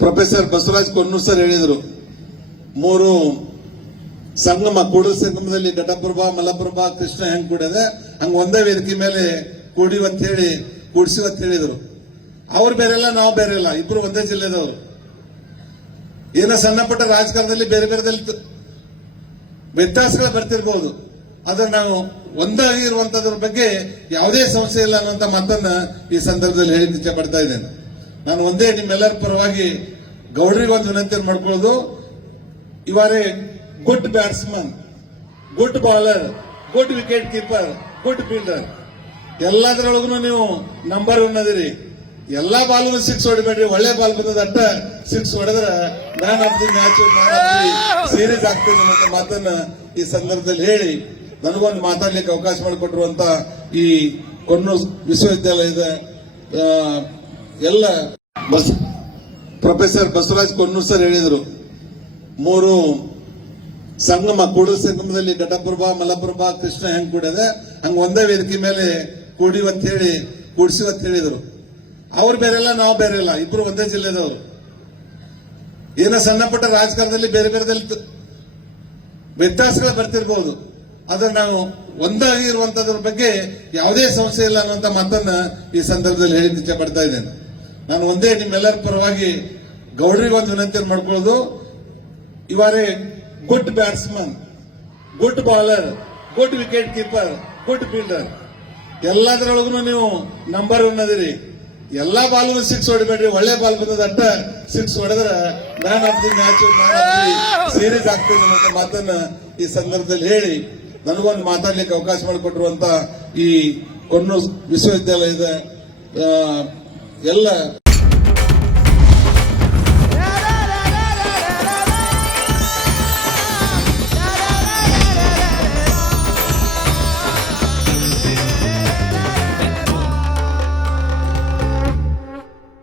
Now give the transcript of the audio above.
Professor Basavaraj Konnur sir ಹೇಳಿದರು, ಮೂರು ಸಂಗಮ ಕೂಡಲ ಸಂಗಮದಲ್ಲಿ ಘಟಪ್ರಭಾ, ಮಲಪ್ರಭಾ, ಕೃಷ್ಣ ಹೆಂಗ್ ಕೂಡಿದೆ ಹಂಗ ಒಂದೇ ವೇದಿಕೆ ಮೇಲೆ ಕೂಡಿವತ್ ಹೇಳಿ ಕೂಡಿಸಿವತ್ ಹೇಳಿದರು. ಅವ್ರು ಬೇರೆಲ್ಲ, ನಾವು ಬೇರೆ ಇಲ್ಲ, ಇಬ್ರು ಒಂದೇ ಜಿಲ್ಲೆದವರು. ಏನೋ ಸಣ್ಣ ಪುಟ್ಟ ರಾಜಕಾರಣದಲ್ಲಿ ಬೇರೆ ಬೇರೆದಲ್ಲಿ ವ್ಯತ್ಯಾಸಗಳು ಬರ್ತಿರ್ಬಹುದು, ಆದ್ರೆ ನಾವು ಒಂದಾಗಿರುವಂತದ್ರ ಬಗ್ಗೆ ಯಾವುದೇ ಸಮಸ್ಯೆ ಇಲ್ಲ ಅನ್ನುವಂತ ಮಾತನ್ನ ಈ ಸಂದರ್ಭದಲ್ಲಿ ಹೇಳಿ ಇಚ್ಛೆ ಪಡ್ತಾ ಇದ್ದೇನೆ. ನಾನು ಒಂದೇ ನಿಮ್ಮೆಲ್ಲರ ಪರವಾಗಿ ಗೌಡ್ರಿಗೆ ಒಂದು ವಿನಂತಿ ಮಾಡ್ಕೊಳ್ಳೋದು, ಇವರೇ good batsman, good bowler, good wicket keeper, good fielder, ಎಲ್ಲದರೊಳಗೂ ನೀವು ನಂಬರ್ 1 ಅದಿರಿ. ಎಲ್ಲಾ ಬಾಲ್ಗೂ ಸಿಕ್ಸ್ ಹೊಡಿಬೇಡ್ರಿ, ಒಳ್ಳೆ ಬಾಲ್ ಬಂದದ ಅಟ್ಟ ಸಿಕ್ಸ್ ಹೊಡೆದ್ರೆ man of the match, man of the series ಆಗ್ತದೆ ಅನ್ನೋ ಮಾತನ್ನ ಈ ಸಂದರ್ಭದಲ್ಲಿ ಹೇಳಿ ನನಗೊಂದು ಮಾತಾಡ್ಲಿಕ್ಕೆ ಅವಕಾಶ ಮಾಡಿಕೊಟ್ಟಿರುವಂತ ಈ ಕೊನ್ನೂರು ವಿಶ್ವವಿದ್ಯಾಲಯದ ಎಲ್ಲ ಪ್ರೊಫೆಸರ್ ಬಸವರಾಜ್ ಕೊನ್ನೂರ್ ಸರ್ ಹೇಳಿದರು, ಮೂರು ಸಂಗಮ ಕೂಡಲ ಸಂಗಮದಲ್ಲಿ ಘಟಪ್ರಭಾ, ಮಲಪ್ರಭಾ, ಕೃಷ್ಣ ಹೆಂಗ್ ಕೂಡಿದೆ ಹಂಗ ಒಂದೇ ವೇದಿಕೆ ಮೇಲೆ ಕೂಡಿವತ್ ಹೇಳಿ ಕೂಡಿಸಿವತ್ ಹೇಳಿದರು. ಅವ್ರು ಬೇರೆಲ್ಲ, ನಾವು ಬೇರೆ ಇಲ್ಲ, ಇಬ್ರು ಒಂದೇ ಜಿಲ್ಲೆದವರು. ಏನೋ ಸಣ್ಣ ಪುಟ್ಟ ರಾಜಕಾರಣದಲ್ಲಿ ಬೇರೆ ಬೇರೆದಲ್ಲಿ ವ್ಯತ್ಯಾಸಗಳು ಬರ್ತಿರ್ಬಹುದು, ಆದ್ರೆ ನಾವು ಒಂದಾಗಿರುವಂತದ್ರ ಬಗ್ಗೆ ಯಾವುದೇ ಸಮಸ್ಯೆ ಇಲ್ಲ ಅನ್ನುವಂತ ಮಾತನ್ನ ಈ ಸಂದರ್ಭದಲ್ಲಿ ಹೇಳಿ ಇಚ್ಛೆ ಪಡ್ತಾ ಇದ್ದೇನೆ. ನಾನು ಒಂದೇ ನಿಮ್ಮೆಲ್ಲರ ಪರವಾಗಿ ಗೌಡ್ರಿಗೆ ಒಂದು ವಿನಂತಿ ಮಾಡ್ಕೊಳ್ಳೋದು, ಇವರೇ good batsman, good bowler, good wicket keeper, good fielder, ಎಲ್ಲದರೊಳಗೂ ನೀವು ನಂಬರ್ 1 ಅದಿರಿ. ಎಲ್ಲಾ ಬಾಲ್ಗೂ ಸಿಕ್ಸ್ ಹೊಡಿಬೇಡ್ರಿ, ಒಳ್ಳೆ ಬಾಲ್ ಬಂದದ ಅಟ್ಟ ಸಿಕ್ಸ್ ಹೊಡೆದ್ರೆ man of the match, man of the series ಆಗ್ತದೆ ಅನ್ನೋ ಮಾತನ್ನ ಈ ಸಂದರ್ಭದಲ್ಲಿ ಹೇಳಿ ನನಗೊಂದು ಮಾತಾಡ್ಲಿಕ್ಕೆ ಅವಕಾಶ ಮಾಡಿಕೊಟ್ಟಿರುವಂತ ಈ ಕೊನ್ನೂರು ವಿಶ್ವವಿದ್ಯಾಲಯದ ಎಲ್ಲ